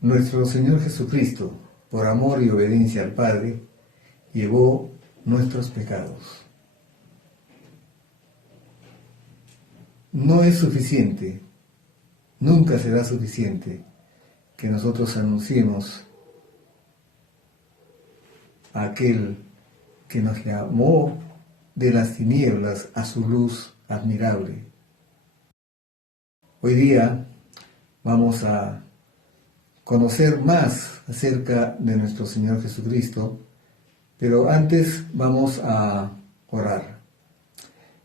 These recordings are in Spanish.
Nuestro Señor Jesucristo, por amor y obediencia al Padre, llevó nuestros pecados. No es suficiente, nunca será suficiente que nosotros anunciemos a aquel que nos llamó de las tinieblas a su luz admirable. Hoy día vamos a conocer más acerca de nuestro Señor Jesucristo, pero antes vamos a orar.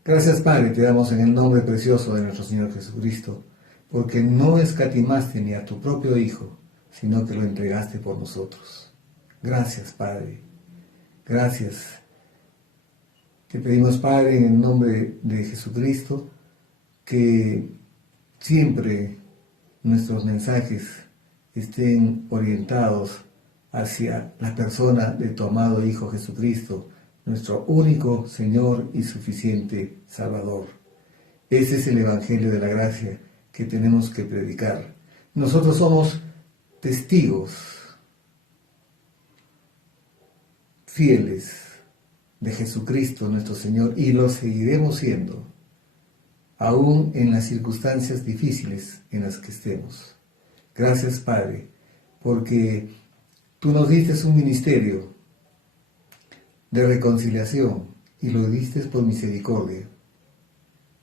Gracias, Padre, te damos en el nombre precioso de nuestro Señor Jesucristo, porque no escatimaste ni a tu propio Hijo, sino que lo entregaste por nosotros. Gracias, Padre. Gracias. Te pedimos, Padre, en el nombre de Jesucristo, que siempre nuestros mensajes estén orientados hacia la persona de tu amado Hijo Jesucristo, nuestro único Señor y suficiente Salvador. Ese es el Evangelio de la gracia que tenemos que predicar. Nosotros somos testigos fieles de Jesucristo nuestro Señor y lo seguiremos siendo, aún en las circunstancias difíciles en las que estemos. Gracias, Padre, porque tú nos diste un ministerio de reconciliación y lo diste por misericordia,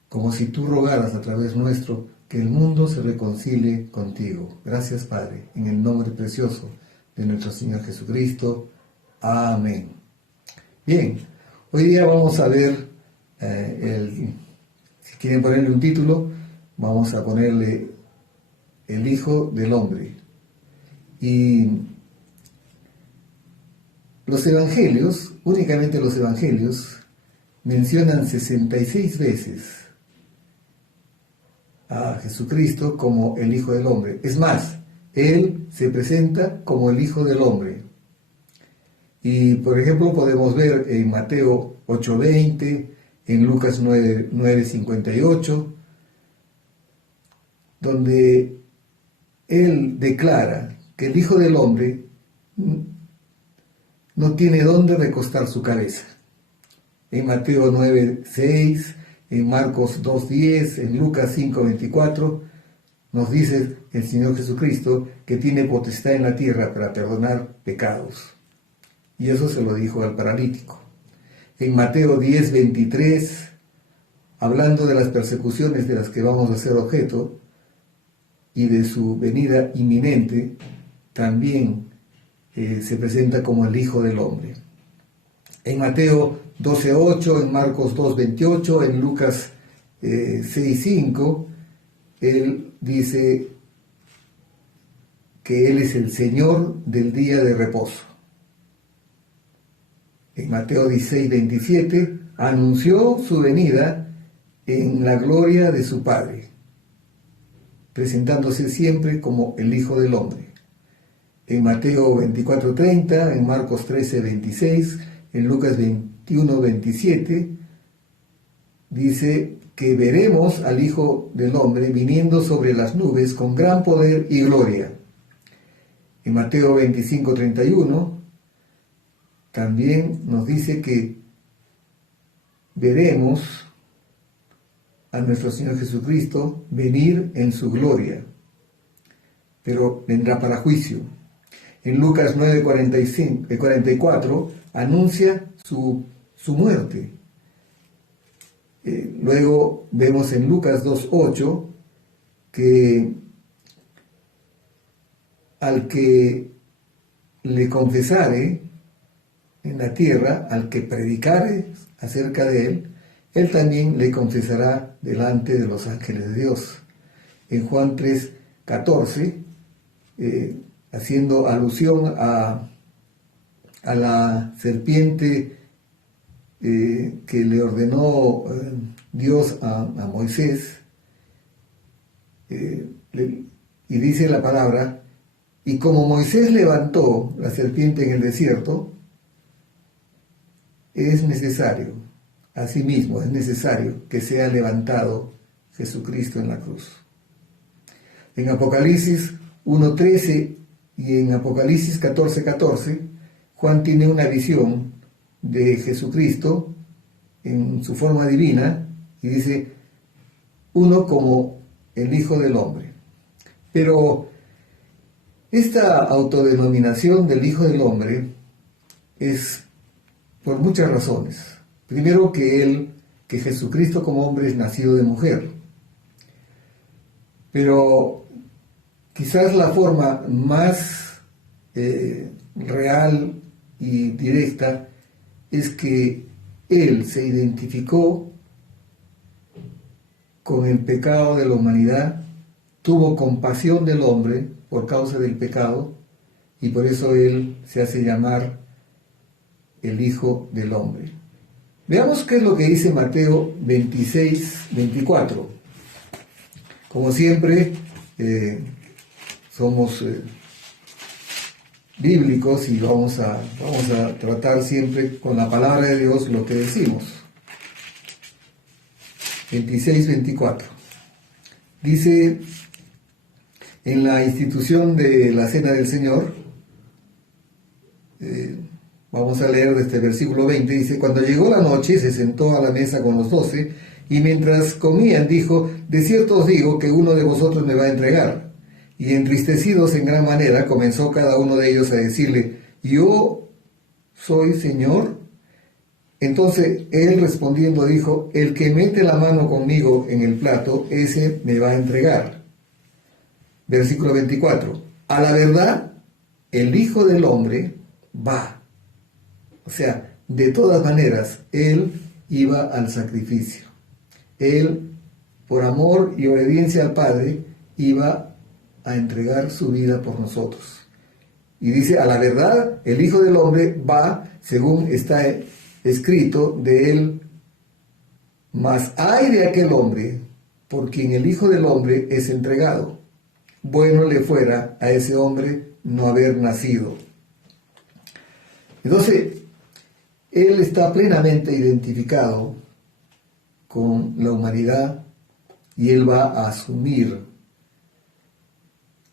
como si tú rogaras a través nuestro que el mundo se reconcilie contigo. Gracias, Padre, en el nombre precioso de nuestro Señor Jesucristo. Amén. Bien, hoy día vamos a ver, si quieren ponerle un título, vamos a ponerle El Hijo del Hombre. Y los evangelios, únicamente los evangelios, mencionan 66 veces a Jesucristo como el Hijo del Hombre. Es más, Él se presenta como el Hijo del Hombre. Y, por ejemplo, podemos ver en Mateo 8:20, en Lucas 9:58, donde Él declara que el Hijo del Hombre no tiene dónde recostar su cabeza. En Mateo 9:6, en Marcos 2:10, en Lucas 5:24, nos dice el Señor Jesucristo que tiene potestad en la tierra para perdonar pecados. Y eso se lo dijo al paralítico. En Mateo 10:23, hablando de las persecuciones de las que vamos a ser objeto y de su venida inminente, también se presenta como el Hijo del Hombre. En Mateo 12:8, en Marcos 2:28, en Lucas 6:5, Él dice que Él es el Señor del día de reposo. En Mateo 16:27, anunció su venida en la gloria de su Padre, presentándose siempre como el Hijo del Hombre. En Mateo 24:30, en Marcos 13:26, en Lucas 21:27, dice que veremos al Hijo del Hombre viniendo sobre las nubes con gran poder y gloria. En Mateo 25:31, también nos dice que veremos a nuestro Señor Jesucristo venir en su gloria, pero vendrá para juicio. En Lucas 9:44 anuncia su muerte. Luego vemos en Lucas 2:8 que al que le confesare en la tierra, al que predicare acerca de él, él también le confesará delante de los ángeles de Dios. En Juan 3:14, haciendo alusión a la serpiente que le ordenó Dios a Moisés, y dice la palabra, y como Moisés levantó la serpiente en el desierto, es necesario, asimismo es necesario que sea levantado Jesucristo en la cruz. En Apocalipsis 1:13 Y en Apocalipsis 14:14, Juan tiene una visión de Jesucristo en su forma divina y dice, uno como el Hijo del Hombre. Pero esta autodenominación del Hijo del Hombre es por muchas razones. Primero que Jesucristo como hombre es nacido de mujer. Pero quizás la forma más real y directa es que Él se identificó con el pecado de la humanidad, tuvo compasión del hombre por causa del pecado, y por eso Él se hace llamar el Hijo del Hombre. Veamos qué es lo que dice Mateo 26:24. Como siempre, somos bíblicos y vamos a tratar siempre con la palabra de Dios lo que decimos. 26:24. Dice, en la institución de la Cena del Señor, vamos a leer desde el versículo 20, dice, cuando llegó la noche se sentó a la mesa con los 12, y mientras comían dijo, de cierto os digo que uno de vosotros me va a entregar. Y entristecidos en gran manera comenzó cada uno de ellos a decirle, yo soy Señor. Entonces él respondiendo dijo, el que mete la mano conmigo en el plato, ese me va a entregar. Versículo 24, a la verdad, el Hijo del Hombre va. O sea, de todas maneras, Él iba al sacrificio. Él, por amor y obediencia al Padre, iba a entregar su vida por nosotros. Y dice, a la verdad, el Hijo del Hombre va, según está escrito de Él, mas ay de aquel hombre, por quien el Hijo del Hombre es entregado. Bueno le fuera a ese hombre no haber nacido. Entonces, Él está plenamente identificado con la humanidad y Él va a asumir.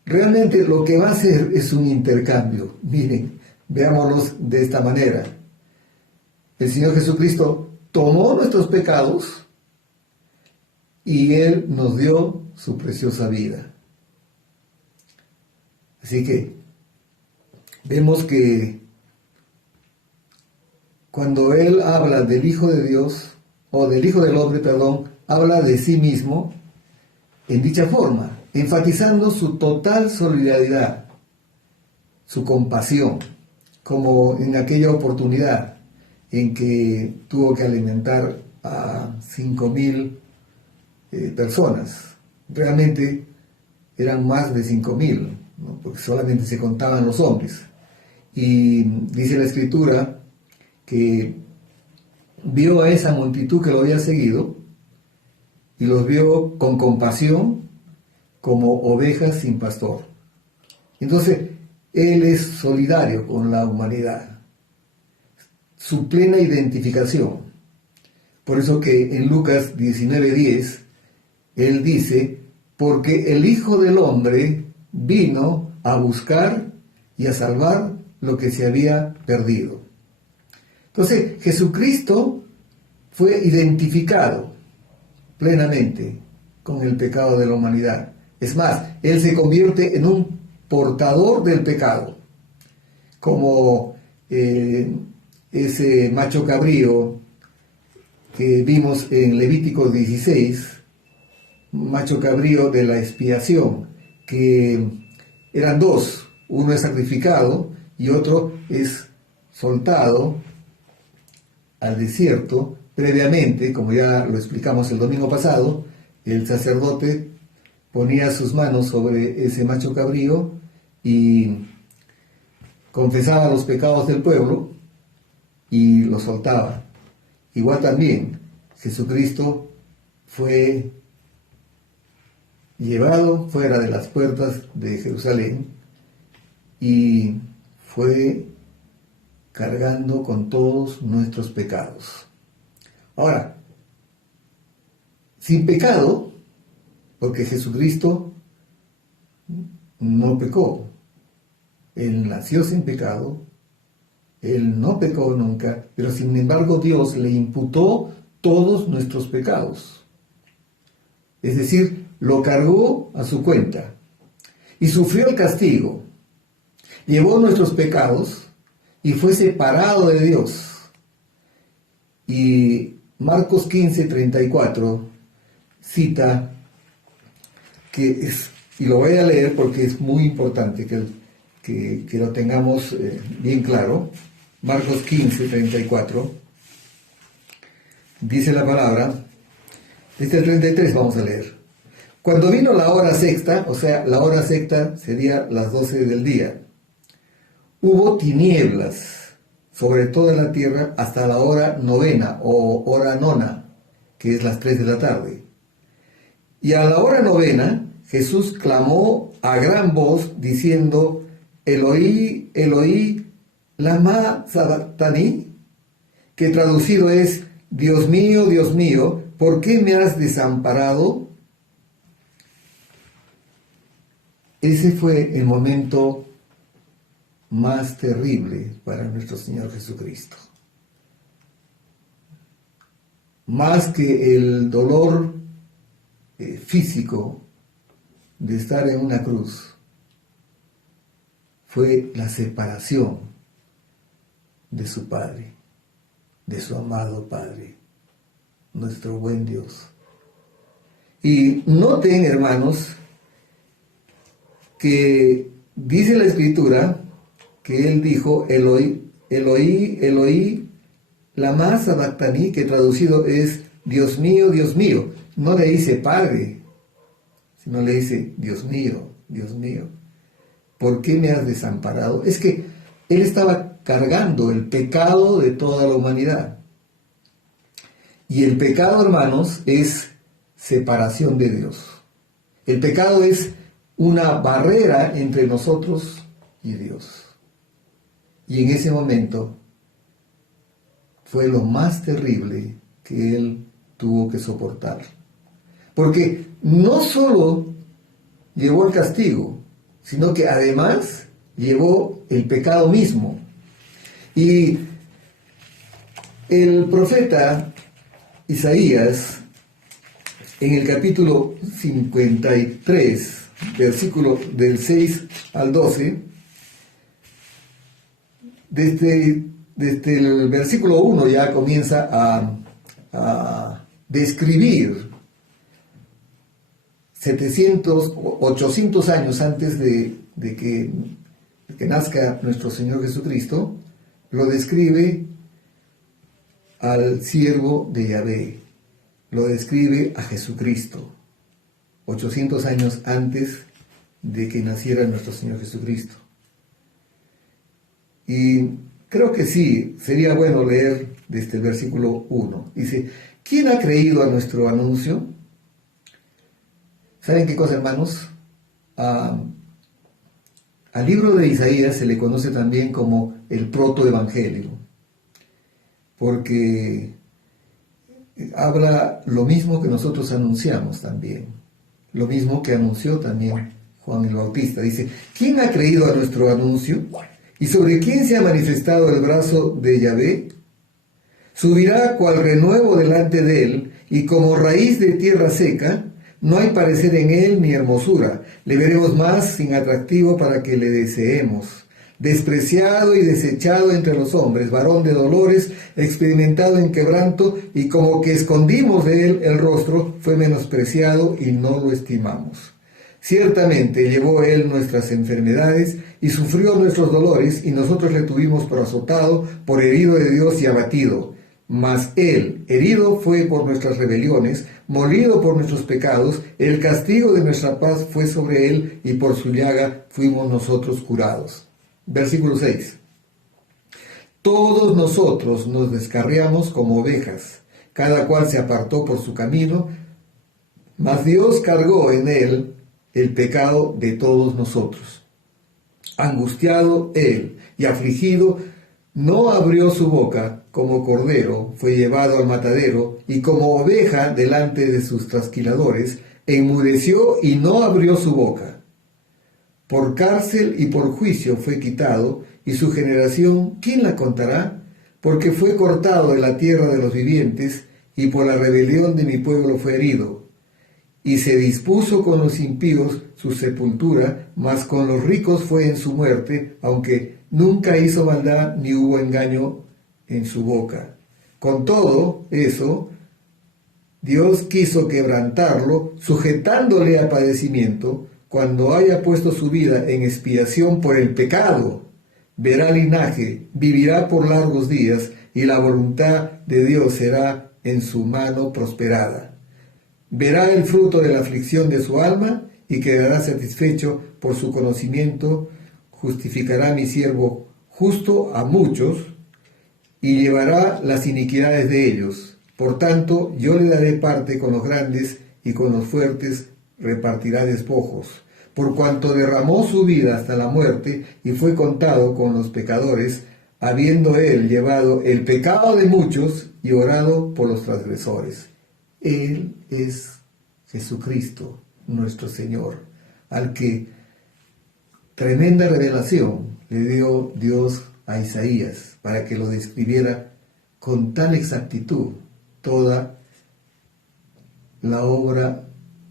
Realmente lo que va a hacer es un intercambio. Miren, veámonos de esta manera. El Señor Jesucristo tomó nuestros pecados y Él nos dio su preciosa vida. Así que vemos que cuando Él habla del Hijo de Dios, o del Hijo del Hombre, perdón, habla de sí mismo en dicha forma, enfatizando su total solidaridad, su compasión, como en aquella oportunidad en que tuvo que alimentar a 5.000 personas. Realmente eran más de 5.000, ¿no? Porque solamente se contaban los hombres. Y dice la Escritura que vio a esa multitud que lo había seguido y los vio con compasión como ovejas sin pastor. Entonces, Él es solidario con la humanidad, su plena identificación. Por eso que en Lucas 19:10, Él dice, porque el Hijo del Hombre vino a buscar y a salvar lo que se había perdido. Entonces, Jesucristo fue identificado plenamente con el pecado de la humanidad. Es más, Él se convierte en un portador del pecado, como ese macho cabrío que vimos en Levítico 16, macho cabrío de la expiación, que eran dos, uno es sacrificado y otro es soltado al desierto. Previamente, como ya lo explicamos el domingo pasado, el sacerdote ponía sus manos sobre ese macho cabrío y confesaba los pecados del pueblo y lo soltaba. Igual también, Jesucristo fue llevado fuera de las puertas de Jerusalén y fue cargando con todos nuestros pecados. Ahora, sin pecado, porque Jesucristo no pecó, Él nació sin pecado, Él no pecó nunca, pero sin embargo Dios le imputó todos nuestros pecados. Es decir, lo cargó a su cuenta y sufrió el castigo. Llevó nuestros pecados y fue separado de Dios. Y Marcos 15:34 cita y lo voy a leer porque es muy importante que lo tengamos bien claro. Marcos 15:34 dice la palabra, desde el 33 vamos a leer. Cuando vino la hora sexta, o sea, la hora sexta sería las 12 del día, hubo tinieblas sobre toda la tierra hasta la hora novena o hora nona, que es las 3 de la tarde. Y a la hora novena, Jesús clamó a gran voz diciendo, Eloí, Eloí, lama sabactani, que traducido es, Dios mío, ¿por qué me has desamparado? Ese fue el momento más terrible para nuestro Señor Jesucristo. Más que el dolor físico de estar en una cruz, fue la separación de su Padre, de su amado Padre, nuestro buen Dios. Y noten, hermanos, que dice la Escritura que Él dijo, Eloí, Eloí, Eloí, lama sabactani, que traducido es, Dios mío, no le dice Padre, sino le dice, Dios mío, ¿por qué me has desamparado? Es que Él estaba cargando el pecado de toda la humanidad. Y el pecado, hermanos, es separación de Dios. El pecado es una barrera entre nosotros y Dios. Y en ese momento fue lo más terrible que Él tuvo que soportar. Porque no solo llevó el castigo, sino que además llevó el pecado mismo. Y el profeta Isaías, en el capítulo 53, versículo del 6 al 12, desde el versículo 1 ya comienza a describir 800 años antes de que nazca nuestro Señor Jesucristo, lo describe al siervo de Yahvé, lo describe a Jesucristo, 800 años antes de que naciera nuestro Señor Jesucristo. Y creo que sí, sería bueno leer desde el versículo 1. Dice, ¿quién ha creído a nuestro anuncio? ¿Saben qué cosa, hermanos? Al libro de Isaías se le conoce también como el protoevangelio, porque habla lo mismo que nosotros anunciamos también, lo mismo que anunció también Juan el Bautista. Dice, ¿quién ha creído a nuestro anuncio? ¿Y sobre quién se ha manifestado el brazo de Yahvé? Subirá cual renuevo delante de él, y como raíz de tierra seca, no hay parecer en él ni hermosura. Le veremos más sin atractivo para que le deseemos. Despreciado y desechado entre los hombres, varón de dolores, experimentado en quebranto, y como que escondimos de él el rostro, fue menospreciado y no lo estimamos. Ciertamente llevó él nuestras enfermedades y sufrió nuestros dolores, y nosotros le tuvimos por azotado, por herido de Dios y abatido. Mas él, herido fue por nuestras rebeliones, molido por nuestros pecados, el castigo de nuestra paz fue sobre él, y por su llaga fuimos nosotros curados. Versículo 6. Todos nosotros nos descarriamos como ovejas, cada cual se apartó por su camino, mas Dios cargó en él el pecado de todos nosotros. Angustiado él y afligido, no abrió su boca, como cordero fue llevado al matadero, y como oveja delante de sus trasquiladores, enmudeció y no abrió su boca. Por cárcel y por juicio fue quitado, y su generación, ¿quién la contará? Porque fue cortado de la tierra de los vivientes, y por la rebelión de mi pueblo fue herido. Y se dispuso con los impíos su sepultura, mas con los ricos fue en su muerte, aunque nunca hizo maldad ni hubo engaño en su boca. Con todo eso, Dios quiso quebrantarlo, sujetándole a padecimiento, cuando haya puesto su vida en expiación por el pecado. Verá linaje, vivirá por largos días, y la voluntad de Dios será en su mano prosperada. Verá el fruto de la aflicción de su alma, y quedará satisfecho por su conocimiento. Justificará mi siervo justo a muchos, y llevará las iniquidades de ellos. Por tanto, yo le daré parte con los grandes, y con los fuertes repartirá despojos. Por cuanto derramó su vida hasta la muerte, y fue contado con los pecadores, habiendo él llevado el pecado de muchos, y orado por los transgresores. Él es Jesucristo, nuestro Señor, al que tremenda revelación le dio Dios a Isaías para que lo describiera con tal exactitud toda la obra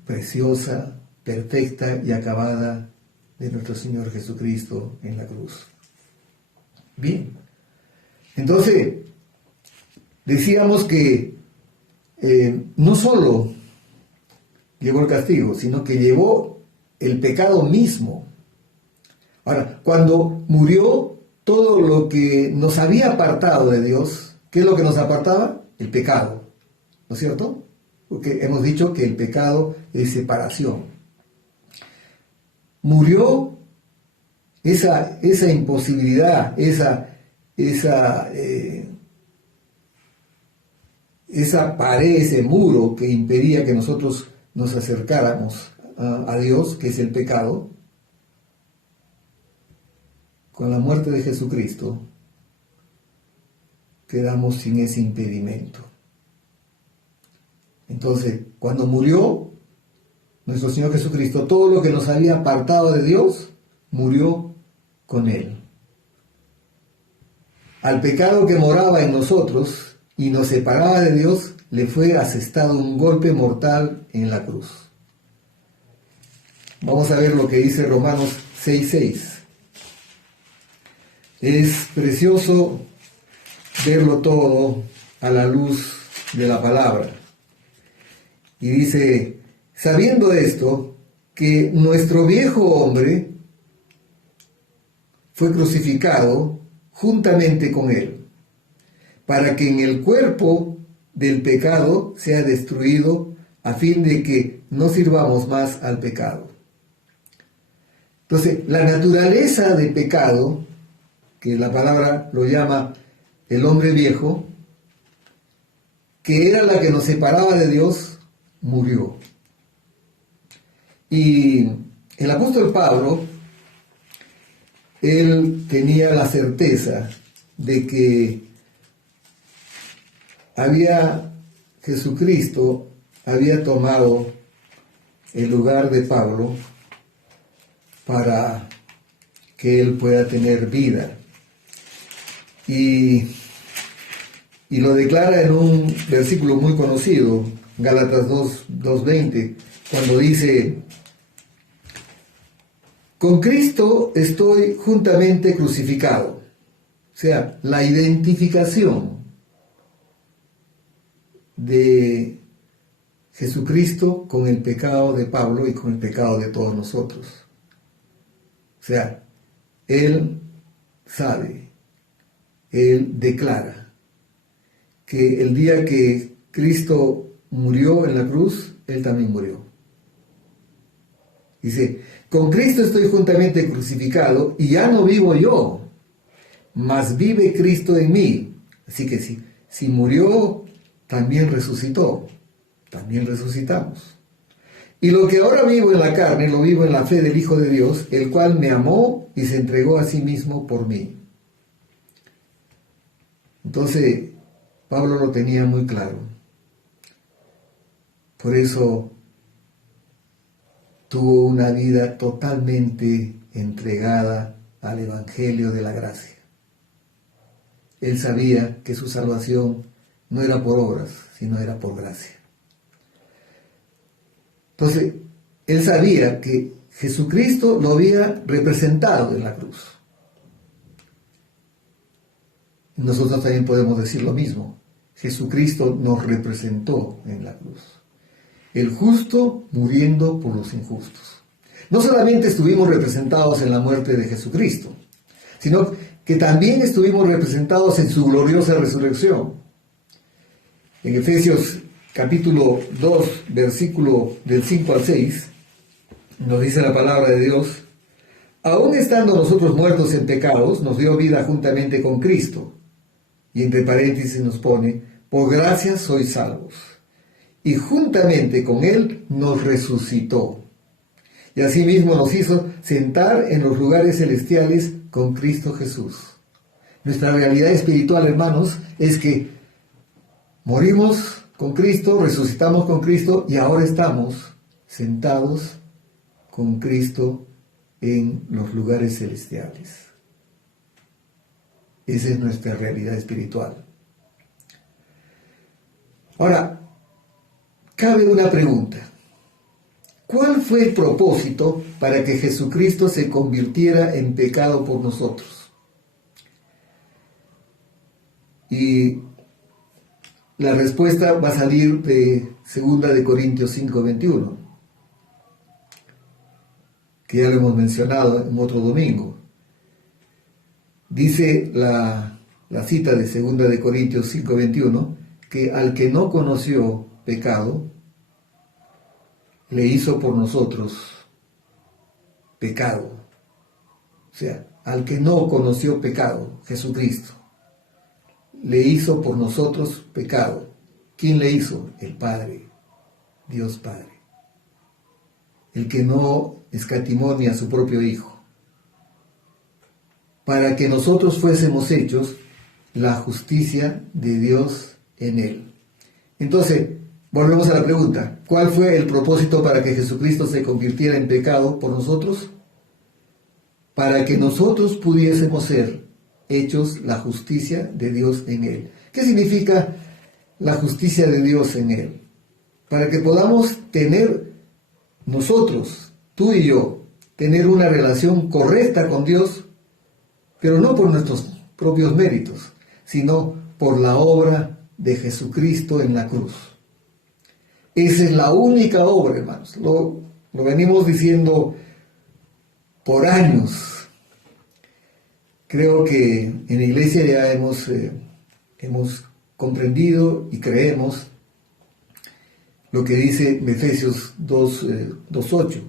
preciosa, perfecta y acabada de nuestro Señor Jesucristo en la cruz. Bien, entonces decíamos que no solo llevó el castigo, sino que llevó el pecado mismo. Ahora, cuando murió, todo lo que nos había apartado de Dios, ¿qué es lo que nos apartaba? El pecado, ¿no es cierto? Porque hemos dicho que el pecado es separación. Murió esa imposibilidad, esa pared, ese muro que impedía que nosotros nos acercáramos a Dios, que es el pecado. Con la muerte de Jesucristo quedamos sin ese impedimento. Entonces, cuando murió nuestro Señor Jesucristo, todo lo que nos había apartado de Dios, murió con Él. Al pecado que moraba en nosotros y nos separaba de Dios, le fue asestado un golpe mortal en la cruz. Vamos a ver lo que dice Romanos 6:6. Es precioso verlo todo a la luz de la palabra. Y dice, sabiendo esto, que nuestro viejo hombre fue crucificado juntamente con él, para que en el cuerpo del pecado sea destruido, a fin de que no sirvamos más al pecado. Entonces, la naturaleza de pecado, que la palabra lo llama el hombre viejo, que era la que nos separaba de Dios, murió. Y el apóstol Pablo, él tenía la certeza de que Jesucristo había tomado el lugar de Pablo para que él pueda tener vida. Y lo declara en un versículo muy conocido, Gálatas 2:20, cuando dice, con Cristo estoy juntamente crucificado. O sea, la identificación de Jesucristo con el pecado de Pablo y con el pecado de todos nosotros. O sea, Él sabe, Él declara que el día que Cristo murió en la cruz, Él también murió. Dice, con Cristo estoy juntamente crucificado y ya no vivo yo, mas vive Cristo en mí. Así que si murió, también resucitó, también resucitamos. Y lo que ahora vivo en la carne, lo vivo en la fe del Hijo de Dios, el cual me amó y se entregó a sí mismo por mí. Entonces, Pablo lo tenía muy claro. Por eso tuvo una vida totalmente entregada al Evangelio de la gracia. Él sabía que su salvación no era por obras, sino era por gracia. Entonces, él sabía que Jesucristo lo había representado en la cruz. Nosotros también podemos decir lo mismo. Jesucristo nos representó en la cruz. El justo muriendo por los injustos. No solamente estuvimos representados en la muerte de Jesucristo, sino que también estuvimos representados en su gloriosa resurrección. En Efesios capítulo 2, versículo del 5 al 6, nos dice la palabra de Dios: aun estando nosotros muertos en pecados, nos dio vida juntamente con Cristo. Y entre paréntesis nos pone: por gracia sois salvos. Y juntamente con Él nos resucitó. Y asimismo nos hizo sentar en los lugares celestiales con Cristo Jesús. Nuestra realidad espiritual, hermanos, es que morimos con Cristo, resucitamos con Cristo y ahora estamos sentados con Cristo en los lugares celestiales. Esa es nuestra realidad espiritual. Ahora, cabe una pregunta. ¿Cuál fue el propósito para que Jesucristo se convirtiera en pecado por nosotros? Y la respuesta va a salir de 2 de Corintios 5:21, que ya lo hemos mencionado en otro domingo. Dice la cita de 2 de Corintios 5:21, que al que no conoció pecado, le hizo por nosotros pecado. O sea, al que no conoció pecado, Jesucristo, le hizo por nosotros pecado. ¿Quién le hizo? El Padre, Dios Padre. El que no escatimó ni a su propio Hijo, para que nosotros fuésemos hechos la justicia de Dios en Él. Entonces, volvemos a la pregunta: ¿cuál fue el propósito para que Jesucristo se convirtiera en pecado por nosotros? Para que nosotros pudiésemos ser hechos la justicia de Dios en Él. ¿Qué significa la justicia de Dios en Él? Para que podamos tener nosotros, tú y yo, tener una relación correcta con Dios, pero no por nuestros propios méritos, sino por la obra de Jesucristo en la cruz. Esa es la única obra, hermanos. Lo venimos diciendo por años. Creo que en la iglesia ya hemos comprendido y creemos lo que dice Efesios 2:8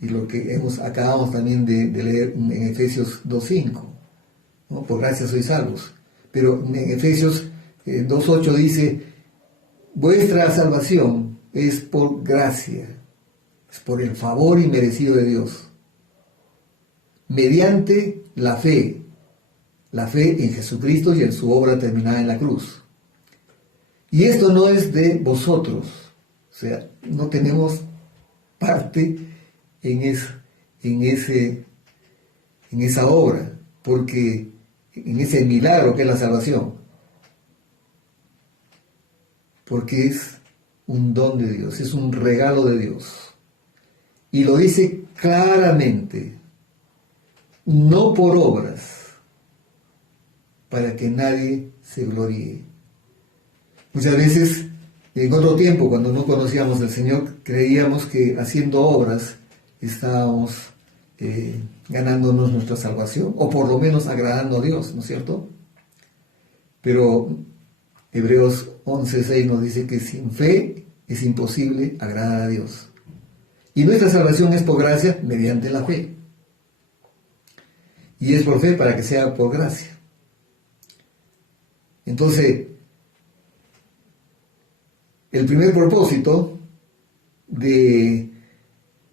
y lo que acabamos también de leer en Efesios 2:5, ¿no? Por gracia sois salvos. Pero en Efesios 2:8 dice: vuestra salvación es por gracia, es por el favor inmerecido de Dios, mediante la fe en Jesucristo y en su obra terminada en la cruz. Y esto no es de vosotros, o sea, no tenemos parte en esa obra, porque en ese milagro que es la salvación, porque es un don de Dios, es un regalo de Dios. Y lo dice claramente: no por obras, para que nadie se gloríe. Muchas veces, en otro tiempo, cuando no conocíamos al Señor, creíamos que haciendo obras estábamos ganándonos nuestra salvación, o por lo menos agradando a Dios, ¿no es cierto? Pero Hebreos 11:6 nos dice que sin fe es imposible agradar a Dios. Y nuestra salvación es por gracia mediante la fe. Y es por fe para que sea por gracia. Entonces, el primer propósito de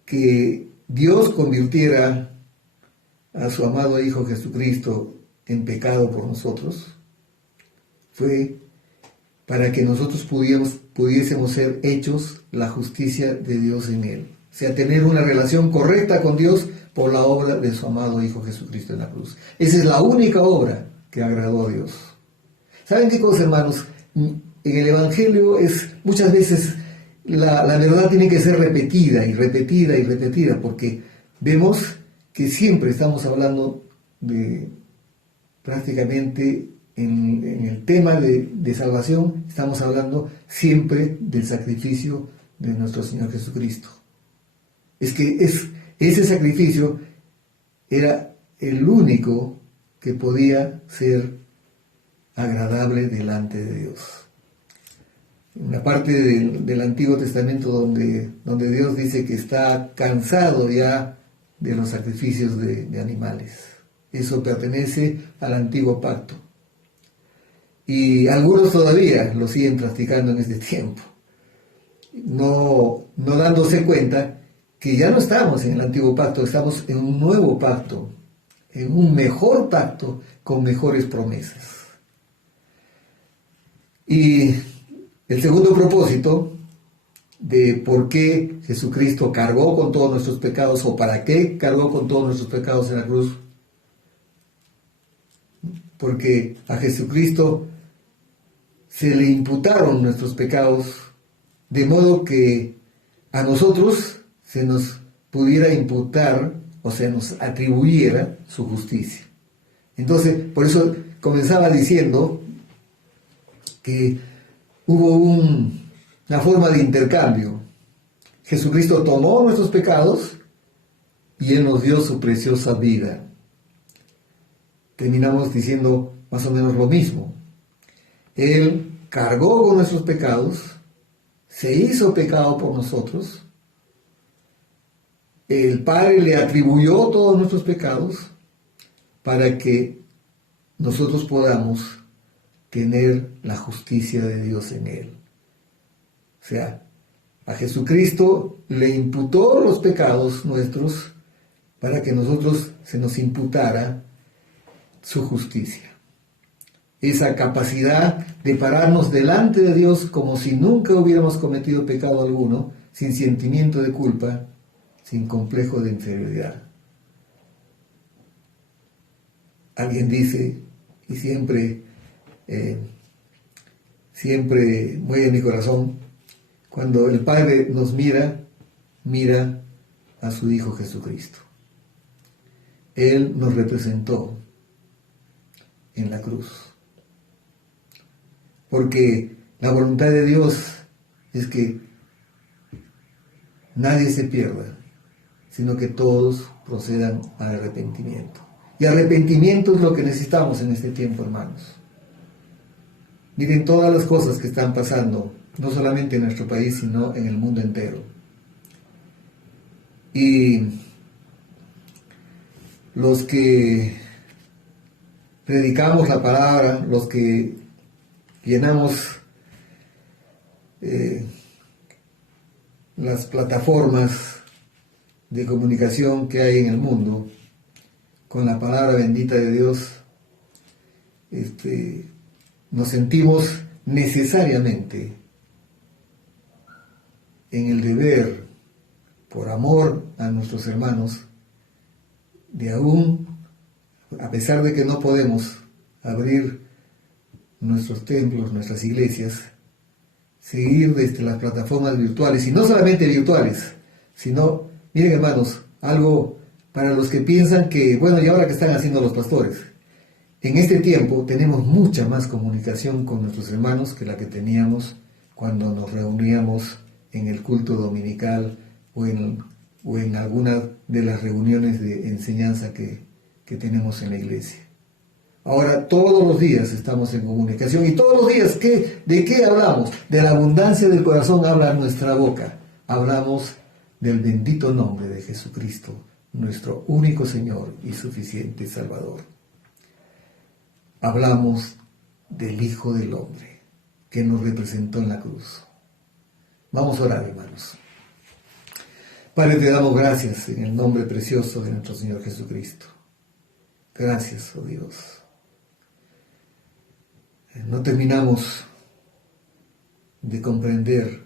que Dios convirtiera a su amado Hijo Jesucristo en pecado por nosotros fue para que nosotros pudiésemos ser hechos la justicia de Dios en Él. sea, tener una relación correcta con Dios por la obra de su amado Hijo Jesucristo en la cruz. Esa es la única obra que agradó a Dios. ¿Saben qué cosa, hermanos? En el Evangelio muchas veces la verdad tiene que ser repetida y repetida y repetida, porque vemos que siempre estamos hablando de prácticamente en el tema de salvación, estamos hablando siempre del sacrificio de nuestro Señor Jesucristo. Es que ese sacrificio era el único que podía ser agradable delante de Dios. Una parte del Antiguo Testamento donde Dios dice que está cansado ya de los sacrificios de animales. Eso pertenece al Antiguo Pacto. Y algunos todavía lo siguen practicando en este tiempo, no dándose cuenta que ya no estamos en el Antiguo Pacto, estamos en un nuevo pacto, en un mejor pacto con mejores promesas. Y el segundo propósito de por qué Jesucristo cargó con todos nuestros pecados, o para qué cargó con todos nuestros pecados en la cruz, porque a Jesucristo se le imputaron nuestros pecados, de modo que a nosotros se nos pudiera imputar, o se nos atribuyera su justicia. Entonces, por eso comenzaba diciendo que hubo una forma de intercambio. Jesucristo tomó nuestros pecados y Él nos dio su preciosa vida. Terminamos diciendo más o menos lo mismo. Él cargó con nuestros pecados, se hizo pecado por nosotros, el Padre le atribuyó todos nuestros pecados para que nosotros podamos tener la justicia de Dios en Él. O sea, a Jesucristo le imputó los pecados nuestros para que nosotros se nos imputara su justicia. Esa capacidad de pararnos delante de Dios como si nunca hubiéramos cometido pecado alguno, sin sentimiento de culpa, sin complejo de inferioridad. Alguien dice, y siempre mueve mi corazón, cuando el Padre nos mira a su Hijo Jesucristo. Él nos representó en la cruz. Porque la voluntad de Dios es que nadie se pierda, sino que todos procedan al arrepentimiento. Y arrepentimiento es lo que necesitamos en este tiempo, hermanos. Miren todas las cosas que están pasando, no solamente en nuestro país, sino en el mundo entero. Y los que predicamos la palabra, los que llenamos las plataformas de comunicación que hay en el mundo con la palabra bendita de Dios, nos sentimos necesariamente en el deber, por amor a nuestros hermanos, de aún, a pesar de que no podemos abrir nuestros templos, nuestras iglesias, seguir desde las plataformas virtuales, y no solamente virtuales, sino, miren hermanos, algo para los que piensan que, bueno, ¿y ahora qué están haciendo los pastores? En este tiempo tenemos mucha más comunicación con nuestros hermanos que la que teníamos cuando nos reuníamos en el culto dominical o en alguna de las reuniones de enseñanza que tenemos en la iglesia. Ahora todos los días estamos en comunicación, y todos los días, ¿de qué hablamos? De la abundancia del corazón habla nuestra boca. Hablamos del bendito nombre de Jesucristo, nuestro único Señor y suficiente Salvador. Hablamos del Hijo del Hombre que nos representó en la cruz. Vamos a orar, hermanos. Padre, te damos gracias en el nombre precioso de nuestro Señor Jesucristo. Gracias, oh Dios. No terminamos de comprender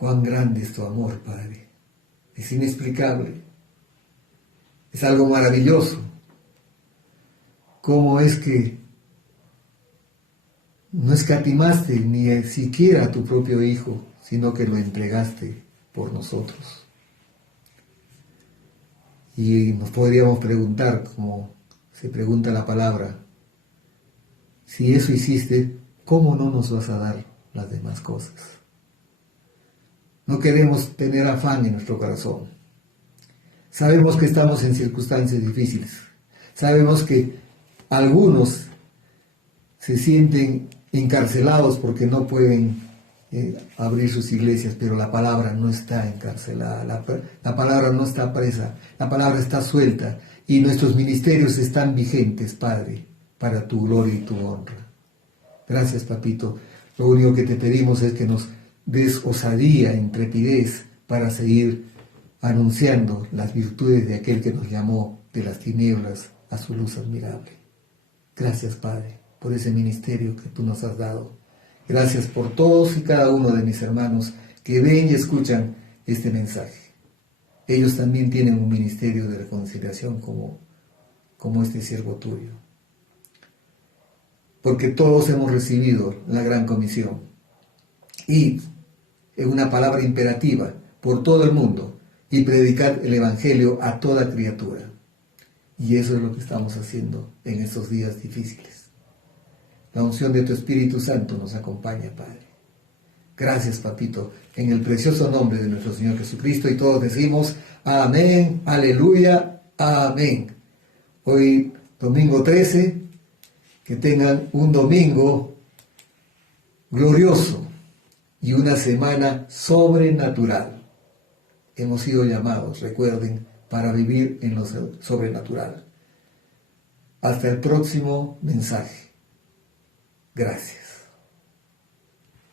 Cuán grande es tu amor, Padre. Es inexplicable. Es algo maravilloso. ¿Cómo es que no escatimaste ni siquiera a tu propio Hijo, sino que lo entregaste por nosotros? Y nos podríamos preguntar, como se pregunta la palabra, si eso hiciste, ¿cómo no nos vas a dar las demás cosas? No queremos tener afán en nuestro corazón. Sabemos que estamos en circunstancias difíciles. Sabemos que algunos se sienten encarcelados porque no pueden abrir sus iglesias, pero la palabra no está encarcelada, la palabra no está presa, la palabra está suelta y nuestros ministerios están vigentes, Padre, para tu gloria y tu honra. Gracias, Papito. Lo único que te pedimos es que nos des osadía, intrepidez para seguir anunciando las virtudes de aquel que nos llamó de las tinieblas a su luz admirable. Gracias, Padre, por ese ministerio que tú nos has dado. Gracias por todos y cada uno de mis hermanos que ven y escuchan este mensaje. Ellos también tienen un ministerio de reconciliación como este siervo tuyo. Porque todos hemos recibido la gran comisión. Id, en una palabra imperativa, por todo el mundo y predicad el Evangelio a toda criatura. Y eso es lo que estamos haciendo en estos días difíciles. La unción de tu Espíritu Santo nos acompaña, Padre. Gracias, Papito, en el precioso nombre de nuestro Señor Jesucristo, y todos decimos amén, aleluya, amén. Hoy, domingo 13, que tengan un domingo glorioso y una semana sobrenatural. Hemos sido llamados, recuerden, para vivir en lo sobrenatural. Hasta el próximo mensaje. Gracias.